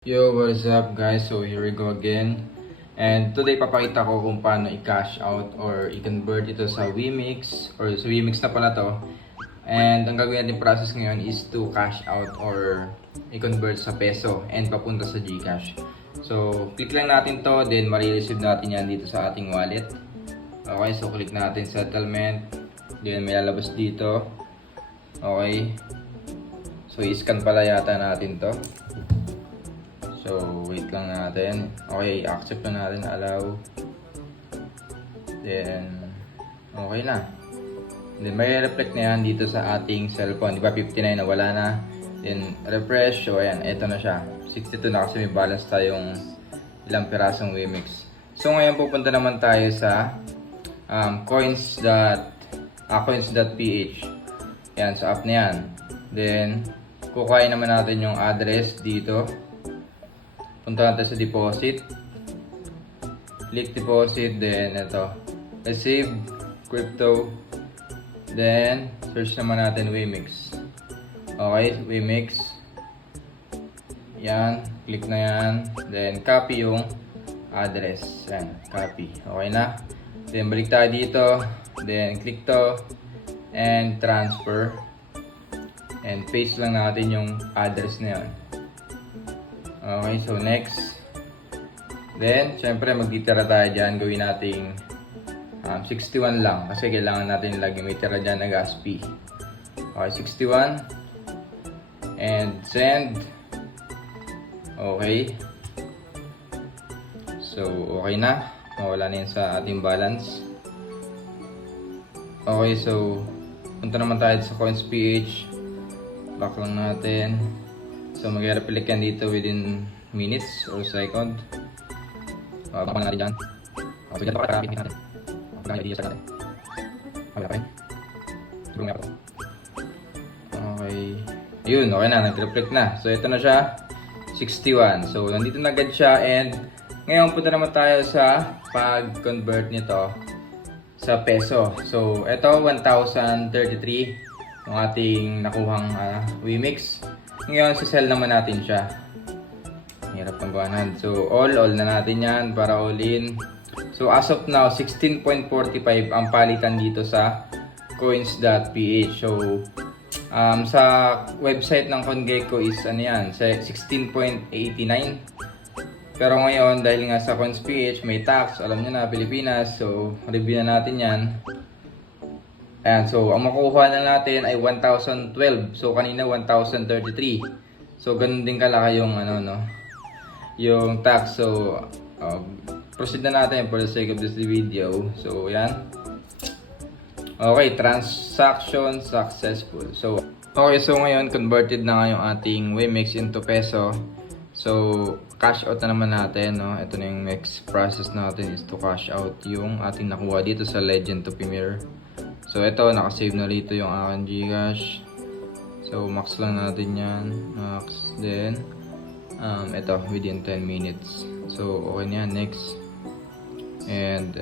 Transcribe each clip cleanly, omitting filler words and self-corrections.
Yo, what is up guys? So here we go again. And today papakita ko kung paano i-cash out or i-convert ito sa Wemix or sa Wemix na pala to. And ang gagawin natin process ngayon is to cash out or i-convert sa peso and papunta sa GCash. So click lang natin to, then marireceive natin yan dito sa ating wallet. Okay, so click natin settlement. Then may lalabas dito. Okay. So i-scan pala yata natin to. So, wait lang natin. Okay, accept na natin, allow. Then, okay na. Then, may reflect na yan dito sa ating cellphone. Di ba, 59 na wala na. Then, refresh. So, ayan, eto na siya. 62 na kasi may balance tayong ilang pirasong Wemix. So, ngayon pupunta naman tayo sa coins.ph. Yan, sa app na yan. Then, kukuhain naman natin yung address dito. Punta natin sa deposit. Click deposit. Then ito. Receive. Crypto. Then search naman natin Wemix. Okay. Wemix. Yan. Click na yan. Then copy yung address. Yan. Copy. Okay na. Then balik tayo dito. Then click to. And transfer. And paste lang natin yung address na yun. Okay, so next. Then, syempre magtitira tayo dyan. Gawin nating 61 lang. Kasi kailangan natin lagi may tira dyan na gas fee. Okay, 61. And send. Okay. So, okay na. Mawala na yun sa ating balance. Okay, so punta naman tayo sa coins.ph. Back lang natin. So, mag-reflect yan dito within minutes or second. Baka natin dyan. So, dyan pa karami natin. Baka natin i-start natin. Wala pa rin. Siguro nga pa ito. Okay. Ayun, okay na. Nag-reflect na. So, ito na siya. 61. So, nandito na agad siya. And, ngayon punta naman tayo sa pag-convert nito sa peso. So, ito 1,033 yung ating nakuhang Wemix. Ngayon, sisell naman natin siya. Hirap ng gawanan. So, all na natin yan para all in. So, as of now, 16.45 ang palitan dito sa coins.ph. So, sa website ng CoinGecko is ano yan, 16.89. Pero ngayon, dahil nga sa coins.ph may tax, alam nyo na, Pilipinas. So, review na natin yan. Ayan, so ang makukuha na natin ay 1,012. So kanina 1,033. So ganun din kalaki yung yung tax. So proceed na natin for the sake of this video. So yan. Okay, transaction successful. So ngayon converted na nga yung ating Wemix into peso. So cash out na naman natin, no. Ito na yung next process natin is to cash out yung ating nakuha dito sa Legend to Premier. So ito, nakasave na rito yung aking Gcash. So max lang natin yan. Max. Then ito, within 10 minutes. So okay na yan. Next. And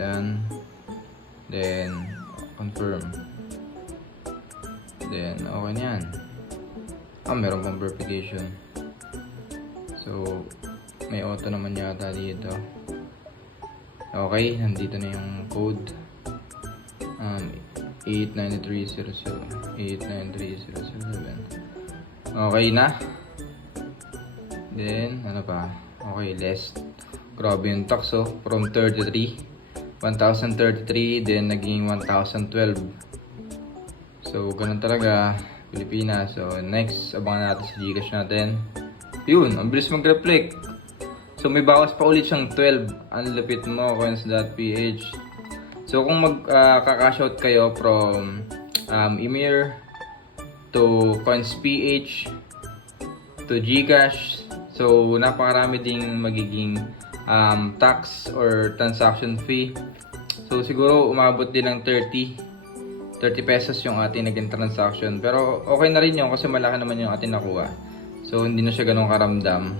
then confirm. Then okay na yan. Meron pang verification. So may auto naman yata dito. Okay, nandito na yung code. 89300 89300. Okay na. Then ano pa? Okay, less. Grabe yung tax, oh. From 1033 then naging 1,012. So ganun talaga Pilipinas. So next, abangan natin sa Gcash natin. Yun, ang bilis mag-reflect. So may bawas pa ulit siyang 12. Ang lapit mo, coins.ph. So kung mag-cash out kayo from Emir to coins.ph to Gcash, so napakarami ding magiging tax or transaction fee. So siguro umabot din ng 30 pesos yung ating naging transaction. Pero okay na rin yun kasi malaki naman yung ating nakuha. So hindi na siya ganun karamdam.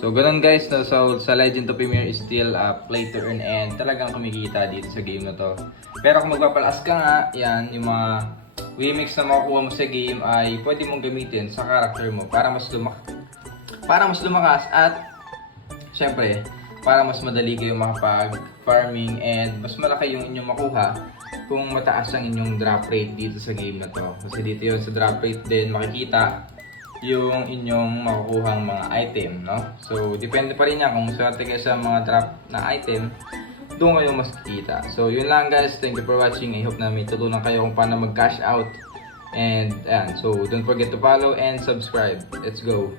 So ganun guys, sa Legend to Premier is still play to earn and talagang kumikita dito sa game na to. Pero kung magpapalas ka nga, yan, yung mga Wemix na makukuha mo sa game ay pwede mong gamitin sa character mo para mas para mas lumakas at syempre, para mas madali kayo makapag-farming and mas malaki yung inyong makuha kung mataas ang inyong drop rate dito sa game na to. Kasi dito yun sa drop rate din makikita yung inyong makukuhang mga item, no? So, depende pa rin yan kung swerte kayo sa mga drop na item, doon kayo mas kikita. So, yun lang guys. Thank you for watching. I hope na may tutunan kayo kung paano mag-cash out. And, ayan. So, don't forget to follow and subscribe. Let's go!